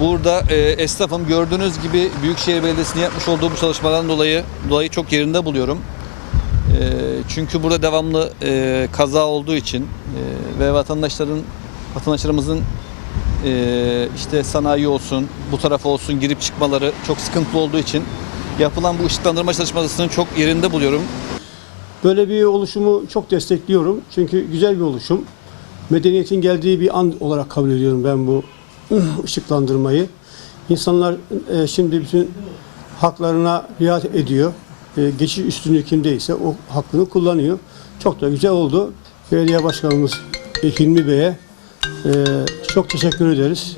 burada e, esnafım. Gördüğünüz gibi Büyükşehir Belediyesi'nin yapmış olduğu bu çalışmalardan dolayı dolayı çok yerinde buluyorum. E, çünkü burada devamlı e, kaza olduğu için e, ve vatandaşların vatandaşlarımızın e, işte sanayi olsun, bu tarafa olsun girip çıkmaları çok sıkıntılı olduğu için yapılan bu ışıklandırma çalışmasını çok yerinde buluyorum. Böyle bir oluşumu çok destekliyorum. Çünkü güzel bir oluşum. Medeniyetin geldiği bir an olarak kabul ediyorum ben bu ışıklandırmayı. İnsanlar e, şimdi bütün haklarına riayet ediyor. E, geçiş üstünlüğü kimdeyse o hakkını kullanıyor. Çok da güzel oldu. Belediye Başkanımız e, Hilmi Bey'e e, çok teşekkür ederiz.